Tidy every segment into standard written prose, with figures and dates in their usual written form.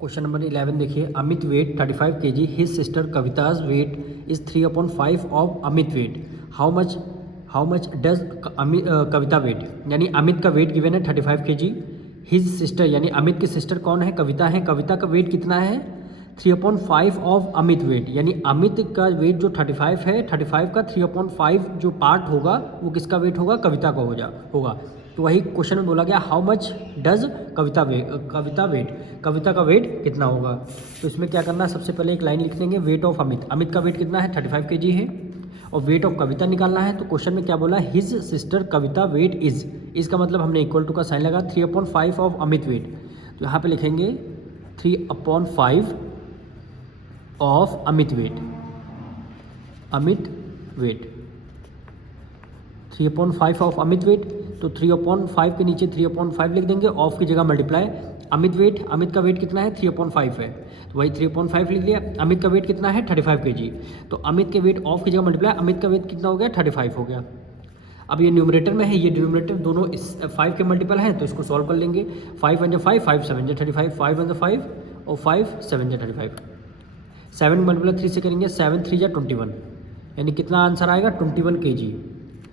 Question number 11 देखिए, Amit weight 35 kg, his sister Kavita's weight is 3/5 of Amit weight, how much does Kavita weight, यानी अमित का wait given है 35 kg, his sister यानी अमित की sister कौन है, कविता है, कविता का वेट कितना है 3/5 ऑफ अमित वेट, यानी अमित का वेट जो 35 है, 35 का 3/5 जो पार्ट होगा वो किसका वेट होगा, कविता का होगा। तो वही क्वेश्चन में बोला गया how much does Kavita weight, Kavita का वेट कितना होगा। तो इसमें क्या करना है, सबसे पहले एक लाइन लिख देंगे, वेट ऑफ अमित का वेट कितना है 35 kg है, और वेट ऑफ कविता निकालना है। तो क्वेश्चन में क्या बोला, his sister Kavita weight is का मतलब हमने इक्वल टू का साइन लगा, 3/5 ऑफ अमित वेट, तो यहाँ पे लिखेंगे 3/5 of Amit weight 3/5 of Amit weight, तो 3/5 के नीचे 3/5 लिख देंगे, ऑफ की जगह मल्टीप्लाई, अमित का वेट कितना है 3/5 है, तो वही 3/5 लिख लिया। अमित का वेट कितना है 35 kg, तो अमित के वेट ऑफ की जगह मल्टीप्लाई, अमित का वेट कितना हो गया 35 हो गया। अब ये न्यूमरेटर में है, ये डिनोमिनेटर दोनों इस 5 के मल्टीपल हैं, तो इसको सॉल्व कर लेंगे। 5 1 5, 5 7 35, 5 1 5 और 5 7 35, 7 मल्टीप्लाई 3 से करेंगे, 7 3 21, यानी कितना आंसर आएगा 21 kg।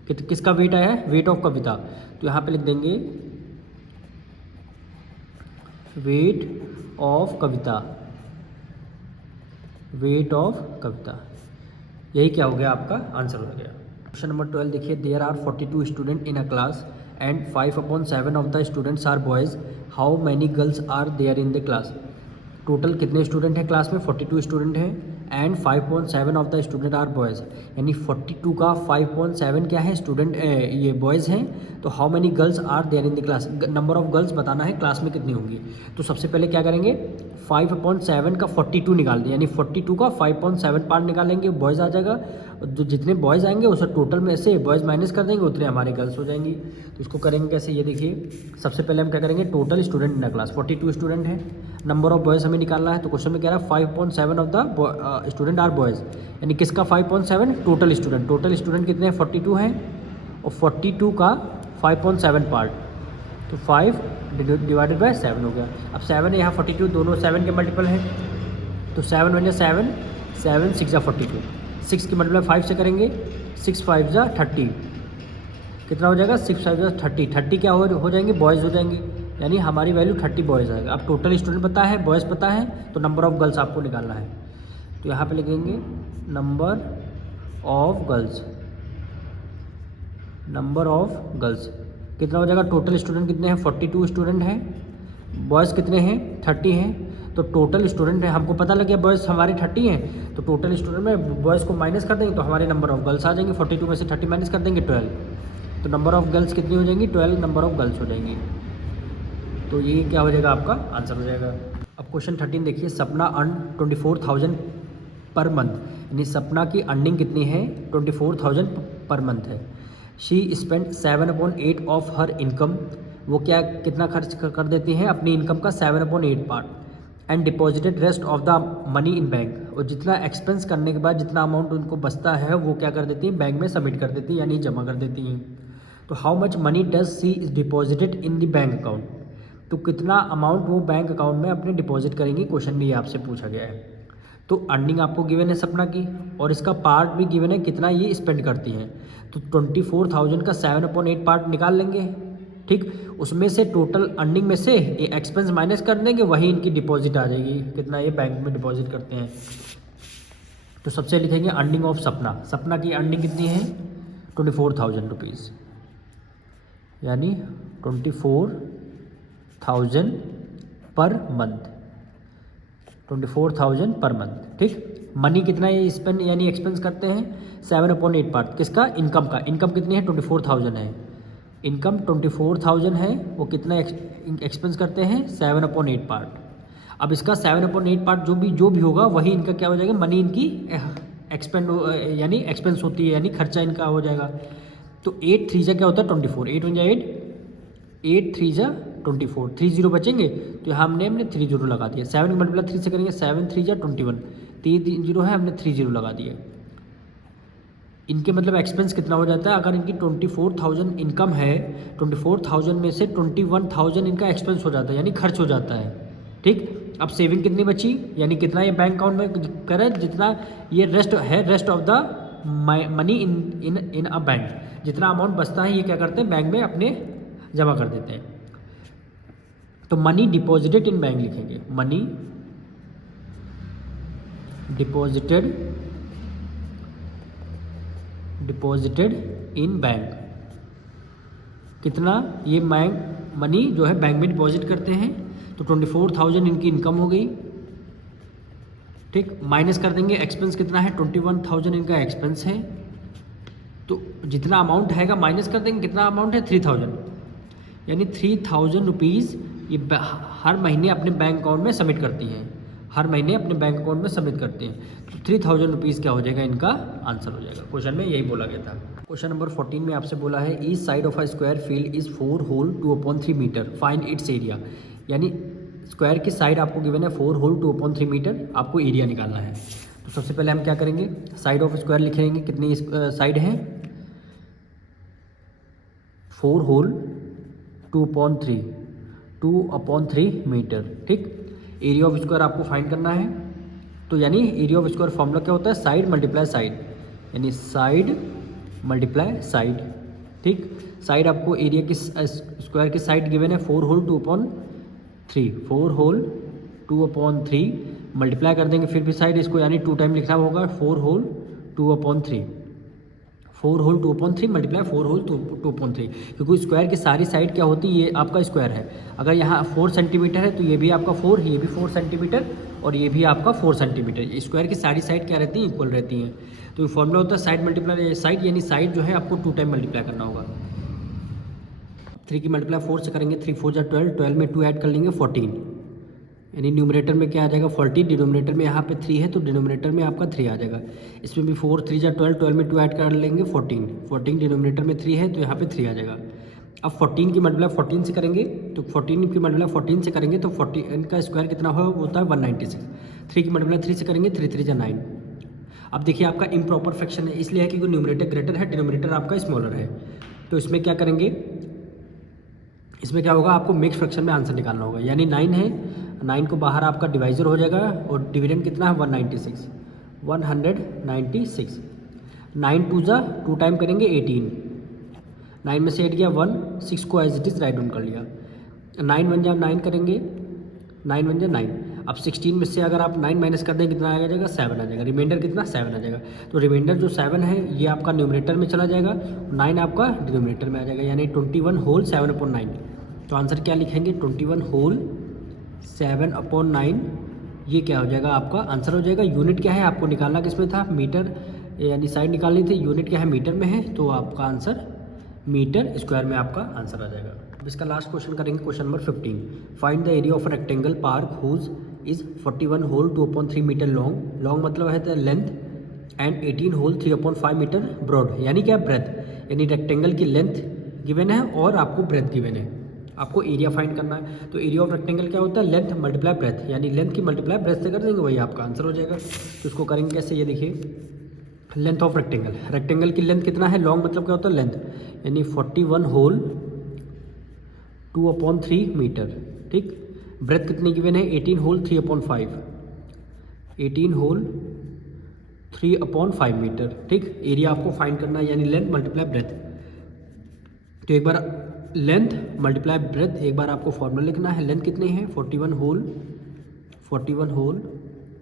किसका वेट आया है, वेट ऑफ कविता, तो यहाँ पे लिख देंगे वेट ऑफ कविता, यही क्या हो गया आपका आंसर हो गया। क्वेश्चन नंबर 12 देखिए, there are 42 student in a class and 5/7 of the students are boys, how many girls are there in the class. Total कितने स्टूडेंट हैं क्लास में, 42 स्टूडेंट हैं, and 5/7 of the student are boys, यानी 42 का 5/7 क्या है student, ये boys हैं। तो how many girls are there in the class, number of girls बताना है क्लास में कितनी होंगी। तो सबसे पहले क्या करेंगे, 5/7 का 42 निकाल दें, यानी 42 का 5/7 पार्ट निकालेंगे, बॉयज़ आ जाएगा, जो जितने बॉयज़ आएंगे उसे टोटल में से बॉयज़ माइनस कर देंगे, उतने हमारे गर्ल्स हो जाएंगी। तो इसको करेंगे कैसे, ये देखिए, सबसे पहले हम क्या करेंगे, total student in the class 42 student हैं, नंबर ऑफ बॉयज़ हमें निकालना है। तो क्वेश्चन में कह रहा है 5/7 of the student are boys, यानी किसका 5/7, टोटल स्टूडेंट कितने हैं 42 हैं, और 42 का 5/7 पार्ट, तो 5 डिवाइडेड बाय 7 हो गया। अब 7 है यहाँ 42, दोनों 7 के मल्टीपल हैं, तो 7 बन जाए 7 7 6 जा 42, 6 की मल्टीप्लाई 5 से करेंगे, 6 5 जा 30, कितना हो जाएगा 6 5 जा 30, 30 क्या हो जाएंगे बॉयज़ हो जाएंगे, यानी हमारी वैल्यू 30 बॉयज़ आएगा। अब टोटल स्टूडेंट पता है, बॉयज़ पता है, तो नंबर ऑफ़ गर्ल्स आपको निकालना है। तो यहाँ पे लिखेंगे नंबर ऑफ गर्ल्स कितना हो जाएगा, टोटल स्टूडेंट कितने हैं 42 स्टूडेंट हैं, बॉयज़ कितने हैं 30 हैं, तो टोटल स्टूडेंट है, हमको पता लग गया बॉयज़ हमारे 30 हैं, तो टोटल स्टूडेंट में बॉयज़ को माइनस कर देंगे तो हमारे नंबर ऑफ़ गर्ल्स आ जाएंगे, 42 में से 30 माइनस कर देंगे 12, तो नंबर ऑफ़ गर्ल्स कितनी हो जाएंगी 12 नंबर ऑफ़ गर्ल्स हो जाएंगी। तो ये क्या हो जाएगा आपका आंसर हो जाएगा। अब क्वेश्चन 13 देखिए, सपना अर्न 24,000 पर मंथ, यानी सपना की अर्निंग कितनी है 24,000 पर मंथ है। She spend 7/8 of her income, वो कितना खर्च कर देती हैं अपनी इनकम का 7/8 part, and deposited rest of the money in bank, और जितना एक्सपेंस करने के बाद जितना अमाउंट उनको बचता है वो क्या कर देती हैं बैंक में सबमिट कर देती हैं, यानी जमा कर देती हैं। तो how much money does she is deposited in the bank account, तो कितना अमाउंट वो बैंक अकाउंट में अपने डिपॉजिट करेंगी, क्वेश्चन में ये आपसे पूछा गया है। तो अर्निंग आपको गिवन है सपना की, और इसका पार्ट भी गिवन है कितना ये स्पेंड करती हैं, तो 24,000 का 7/8 पार्ट निकाल लेंगे, ठीक, उसमें से टोटल अर्निंग में से ये एक्सपेंस माइनस कर देंगे, वही इनकी डिपॉजिट आ जाएगी, कितना ये बैंक में डिपॉजिट करते हैं। तो सबसे लिखेंगे अर्निंग ऑफ सपना की अर्निंग कितनी है 24,000 रुपीज़, यानी 24,000 पर मंथ, 24,000 पर मंथ, ठीक। मनी कितना ये स्पेंड यानी एक्सपेंस करते हैं 7/8 पार्ट, किसका इनकम का, इनकम कितनी है 24,000 है, इनकम 24,000 है, वो कितना एक्सपेंस करते हैं 7/8 पार्ट। अब इसका 7/8 पार्ट जो भी होगा वही इनका क्या हो जाएगा, मनी इनकी एक्सपेंड यानी एक्सपेंस होती है, यानी खर्चा इनका हो जाएगा। तो 8 3 जा क्या होता है 24, 8 1 जा 8 3 जा 24, 3 0 बचेंगे, तो यहाँ हमने 3 0 लगा दिया, 7 मल्टीप्लाई 3 से करेंगे, 7 3 जा 21, 3 0 है, हमने 3 0 लगा दिया। इनके मतलब एक्सपेंस कितना हो जाता है, अगर इनकी 24,000 इनकम है, 24,000 में से 21,000 इनका एक्सपेंस हो जाता है, यानी खर्च हो जाता है, ठीक। अब सेविंग कितनी बची, यानी कितना ये बैंक अकाउंट में करे, जितना ये rest of the money in a bank, जितना अमाउंट बचता है ये क्या करते हैं बैंक में अपने जमा कर देते हैं। तो मनी डिपॉजिटेड इन बैंक लिखेंगे, मनी डिपॉजिटेड इन बैंक। कितना ये मनी जो है बैंक में डिपॉजिट करते हैं, तो 24,000 इनकी इनकम हो गई। ठीक, माइनस कर देंगे एक्सपेंस कितना है, 21,000 इनका एक्सपेंस है। तो जितना अमाउंट हैगा माइनस कर देंगे, कितना अमाउंट है 3,000, यानी 3,000 रुपीज़ ये हर महीने अपने बैंक अकाउंट में सबमिट करती हैं, हर महीने अपने बैंक अकाउंट में सबमिट करते हैं। तो 3,000 रुपीज़ क्या हो जाएगा, इनका आंसर हो जाएगा। क्वेश्चन में यही बोला गया था। क्वेश्चन नंबर 14 में आपसे बोला है each side of a square field is 4 whole 2/3 metre, find its area. यानी स्क्वायर की साइड आपको गिवन है 4 होल 2/3 मीटर, आपको एरिया निकालना है। तो सबसे पहले हम क्या करेंगे, साइड ऑफ स्क्वायर लिखेंगे, कितनी साइड है 4 होल 2/3 मीटर। ठीक, एरिया ऑफ स्क्वायर आपको फाइंड करना है। तो यानी एरिया ऑफ स्क्वायर फॉर्मूला क्या होता है, साइड मल्टीप्लाई साइड, यानी साइड मल्टीप्लाई साइड। ठीक, साइड आपको एरिया की स्क्वायर की साइड गिवन है 4 होल 2/3, 4 होल 2/3 मल्टीप्लाई कर देंगे फिर भी साइड इसको, यानी 2 टाइम लिखना होगा 4 होल 2/3, 4 होल 2/3 मल्टीप्लाई 4 होल 2/3, क्योंकि स्क्वायर की सारी साइड क्या होती है, ये आपका स्क्वायर है। अगर यहाँ 4 सेंटीमीटर है तो ये भी आपका 4, ये भी 4 सेंटीमीटर और ये भी आपका 4 सेंटीमीटर। स्क्वायर की सारी साइड क्या रहती हैं, इक्वल रहती हैं। तो फॉर्मूला होता है साइड मल्टीप्लाई साइड, यानी साइड जो है आपको 2 टाइम मल्टीप्लाई करना होगा। 3 की मल्टीप्लाई 4 से करेंगे, 3 4 जा 12, 12 में 2 ऐड कर लेंगे 14, यानी न्यूमरेटर में क्या आ जाएगा 40, डिनोमिनेटर में यहाँ पे 3 है तो डिनोमिनेटर में आपका 3 आ जाएगा। इसमें भी 4 3 जा 12, 12 में 2 ऐड कर लेंगे 14, 14 डिनोमिनेटर में 3 है तो यहाँ पे 3 आ जाएगा। अब 14 की मल्टीप्लाई 14 से करेंगे, तो 14 की मल्टीप्लाई 14 से करेंगे तो 14 का स्क्वायर कितना होता है 196। 3 की मल्टीप्लाई 3 से करेंगे, 3 3 जा 9। अब देखिए आपका इम्प्रॉपर फ्रैक्शन है, इसलिए है क्योंकि न्यूमरेटर ग्रेटर है, डिनोमिनेटर आपका स्मॉलर है। तो इसमें क्या करेंगे, इसमें क्या होगा, आपको मिक्स फ्रैक्शन में आंसर निकालना होगा। यानी 9 है, 9 को बाहर आपका डिवाइजर हो जाएगा और डिविडेंड कितना है 196, 196। 9 2 जा 2 टाइम करेंगे 18, 9 में से 8 गया 1, 6 को as it is write down कर लिया। 9 1 जा 9 करेंगे, 9 1 जा 9। अब 16 में से अगर आप 9 माइनस कर दें कितना आ जाएगा 7 आ जाएगा, रिमाइंडर कितना 7 आ जाएगा। तो रिमाइंडर जो 7 है ये आपका न्यूमरेटर में चला जाएगा, 9 आपका डिनोमिनेटर में आ जाएगा, यानी 21 होल 7/9। तो आंसर क्या लिखेंगे, 21 होल 7/9, ये क्या हो जाएगा आपका आंसर हो जाएगा। यूनिट क्या है आपको निकालना किसमें था, मीटर, यानी साइड निकालनी थी, यूनिट क्या है मीटर में है, तो आपका आंसर मीटर स्क्वायर में आपका आंसर आ जाएगा। अब इसका लास्ट क्वेश्चन करेंगे, question number 15। Find the area of rectangle park whose is 41 whole 2/3 metre long, long मतलब है तो length, and 18 whole 3/5 metre broad, यानी क्या ब्रेथ, यानी रेक्टेंगल की लेंथ गिवन है और आपको ब्रेथ गिवन है, आपको एरिया फाइंड करना है। तो एरिया ऑफ रेक्टेंगल क्या होता है, लेंथ मल्टीप्लाई ब्रेथ, यानी लेंथ की मल्टीप्लाई ब्रेथ से कर देंगे, वही आपका आंसर हो जाएगा। तो इसको करेंगे कैसे, ये देखिए लेंथ ऑफ रेक्टेंगल, रेक्टेंगल की लेंथ कितना है, लॉन्ग मतलब क्या होता है लेंथ, यानी 41 होल 2/3 मीटर। ठीक, ब्रेथ कितनी गिवन है 18 होल 3/5, 18 होल 3/5 मीटर। ठीक, एरिया आपको फाइंड करना है, यानी लेंथ मल्टीप्लाई ब्रेथ। तो एक बार लेंथ मल्टीप्लाई ब्रेथ, एक बार आपको फॉर्मूला लिखना है, लेंथ कितनी है 41 होल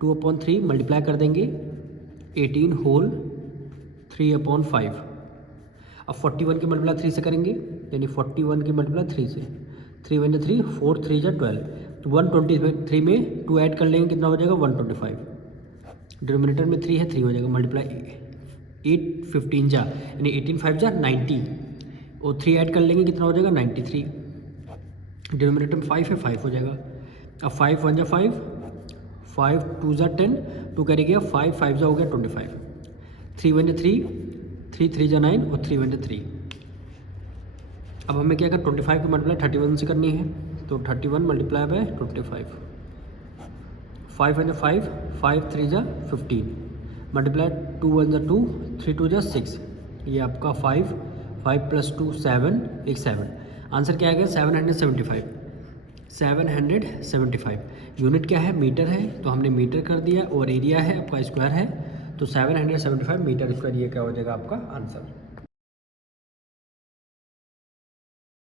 2/3 मल्टीप्लाई कर देंगे 18 होल 3/5। अब 41 की मल्टीप्लाई 3 से करेंगे, यानी 41 की मल्टीप्लाई 3 से, 3 1 3, 4 3 जा 12, तो 123 में 2 ऐड कर लेंगे कितना हो जाएगा 125, डिनोमिनेटर में 3 है 3 हो जाएगा, मल्टीप्लाई 8 15 जा, यानी 18 5 जा 90, और 3 ऐड कर लेंगे कितना हो जाएगा 93, डिनोमिनेटर में 5 है 5 हो जाएगा। अब 5 1 जा 5, 5 2 जा 10, 2 कैरी गया 5 5 जा हो गया 25, 3 1 जा 3, 3 3 जा 9 और 3 1 जा 3। अब हमें क्या कर 25 की मल्टीप्लाई 31 से करनी है, तो 31 मल्टीप्लाई बाय 25, 5 1 जा 5, 5 3 जा 15, मल्टीप्लाई 2 1 जा 2, 3 2 जा 6, ये आपका 5 5 + 2 7, एक 7, आंसर क्या आ गया 775, 775। यूनिट क्या है, मीटर है, तो हमने मीटर कर दिया, और एरिया है आपका स्क्वायर है, तो 775 मीटर स्क्वायर ये क्या हो जाएगा आपका आंसर।